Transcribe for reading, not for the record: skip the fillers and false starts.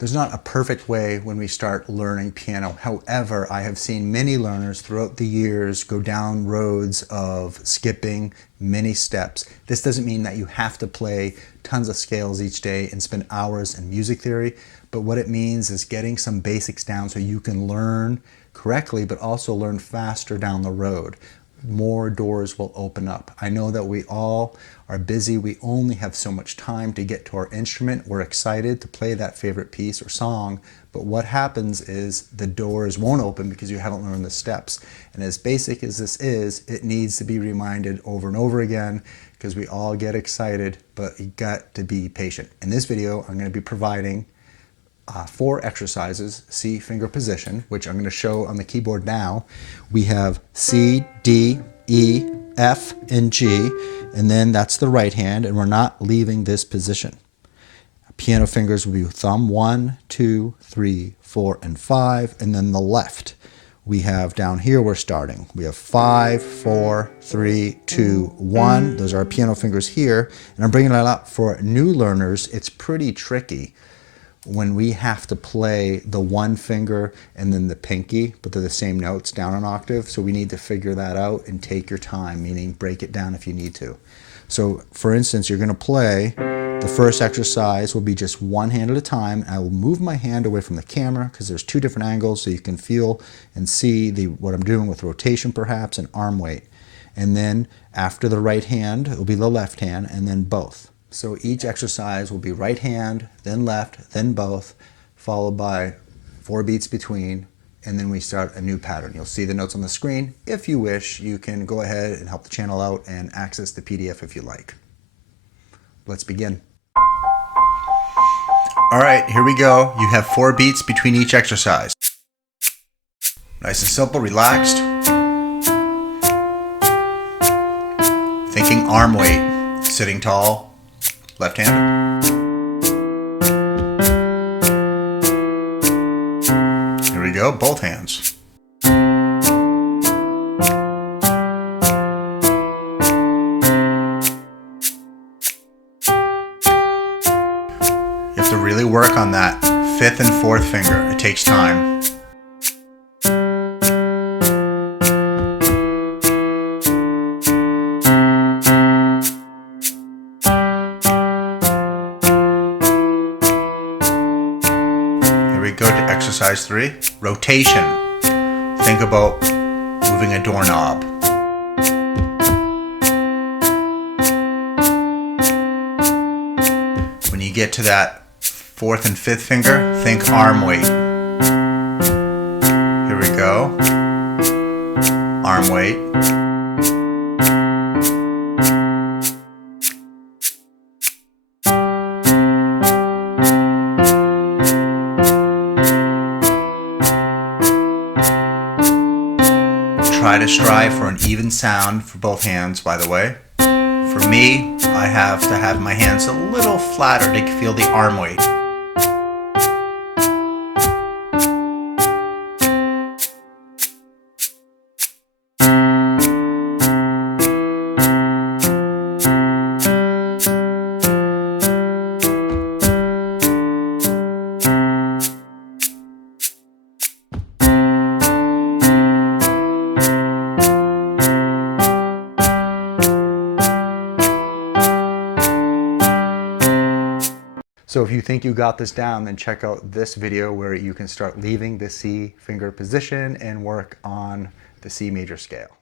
There's not a perfect way when we start learning piano. However, I have seen many learners throughout the years go down roads of skipping many steps. This doesn't mean that you have to play tons of scales each day and spend hours in music theory, but what it means is getting some basics down so you can learn correctly, but also learn faster down the road. More doors will open up. I know that we all are busy. We only have so much time to get to our instrument. We're excited to play that favorite piece or song, but what happens is the doors won't open because you haven't learned the steps. And as basic as this is, it needs to be reminded over and over again because we all get excited, but you got to be patient. In this video, I'm going to be providing 4 exercises, C finger position, which I'm going to show on the keyboard now. We have C, D, E, F, and G, and then that's the right hand, and we're not leaving this position. Piano fingers will be thumb 1, 2, 3, 4, and 5, and then the left. We have down here, we're starting. We have 5, 4, 3, 2, 1. Those are our piano fingers here, and I'm bringing that up for new learners. It's pretty tricky when we have to play the one finger and then the pinky, but they're the same notes down an octave. So we need to figure that out and take your time, meaning break it down if you need to. So for instance, you're going to play, the first exercise will be just one hand at a time. I will move my hand away from the camera because there's 2 different angles so you can feel and see what I'm doing with rotation perhaps and arm weight. And then after the right hand, it will be the left hand and then both. So each exercise will be right hand, then left, then both, followed by 4 beats between, and then we start a new pattern. You'll see the notes on the screen. If you wish, you can go ahead and help the channel out and access the PDF if you like. Let's begin. All right, here we go. You have 4 beats between each exercise. Nice and simple, relaxed. Thinking arm weight, sitting tall. Left hand. Here we go, both hands. You have to really work on that 5th and 4th finger. It takes time. Go to exercise 3, rotation. Think about moving a doorknob. When you get to that 4th and 5th finger, think arm weight. Here we go. Arm weight. Try to strive for an even sound for both hands, by the way. For me, I have to have my hands a little flatter to feel the arm weight. So if you think you got this down, then check out this video where you can start leaving the C finger position and work on the C major scale.